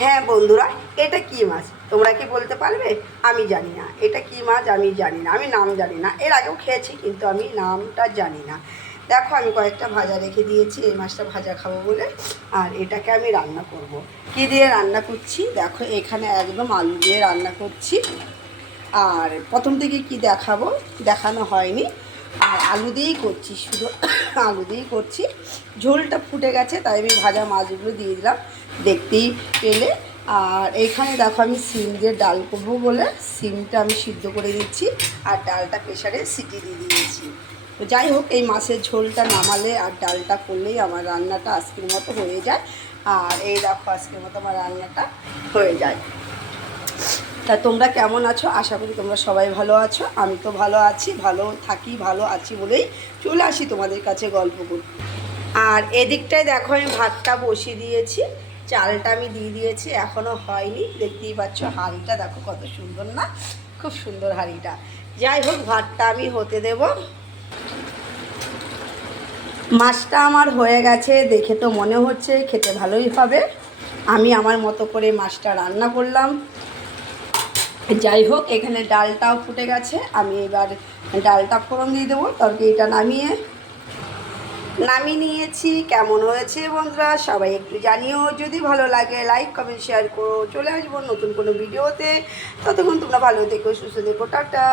হ্যাঁ বন্ধুরা, এটা কি মাছ তোমরা কি বলতে পারবে? আমি জানি না এটা কি মাছ, আমি জানি না, আমি নাম জানি না। এর আগেও খেয়েছি কিন্তু আমি নামটা জানি না। দেখো আমি কয়েকটা ভাজা রেখে দিয়েছি, এই মাছটা ভাজা খাবো বলে। আর এটাকে আমি রান্না করব। কি দিয়ে রান্না করছি দেখো, এখানে একদম আলু দিয়ে রান্না করছি। আর প্রথম থেকে কি দেখাবো, দেখানো হয়নি। আর আলু দিয়েই করছি, শুধু আলু দিয়েই করছি। ঝোলটা ফুটে গেছে তাই আমি ভাজা মাছগুলো দিয়ে দিলাম, দেখতেই পেলে। আর এইখানে দেখো আমি সিম দিয়ে ডাল করবো বলে সিমটা আমি সিদ্ধ করে দিচ্ছি, আর ডালটা প্রেশারে সিটি দিয়ে দিয়েছি। তো যাই হোক, এই মাছের ঝোলটা নামালে আর ডালটা করলেই আমার রান্নাটা আজকের মতো হয়ে যায়। আর এই দেখো আজকের মতো আমার রান্নাটা হয়ে যায়। তা তোমরা কেমন আছো? আশা করি তোমরা সবাই ভালো আছো। আমি তো ভালো আছি, ভালো থাকি, ভালো আছি বলেই চলে আসি তোমাদের কাছে গল্প করতে। আর এদিকটায় দেখো আমি ভাতটা বসিয়ে দিয়েছি, চালটা আমি দিয়ে দিয়েছি, এখনও হয়নি। দেখতেই পাচ্ছ হাঁড়িটা দেখো কত সুন্দর না, খুব সুন্দর হাঁড়িটা। যাই হোক, ভাতটা আমি হতে দেব। মাছটা আমার হয়ে গেছে, দেখে তো মনে হচ্ছে খেতে ভালোই হবে। আমি আমার মতো করে মাছটা রান্না করলাম। যাই হোক, এখানে ডালটাও ফুটে গেছে, আমি এবার ডালটা ফোড়ন দিয়ে দেবো। তরকারিটা নামিয়ে নিয়েছি। কেমন হয়েছে বন্ধুরা সবাই একটু জানিও। যদি ভালো লাগে লাইক কমেন্ট শেয়ার করো। চলে আসবো নতুন কোনো ভিডিওতে। ততক্ষণ তোমরা ভালো থেকো, সুস্থ থেকো, টাটা।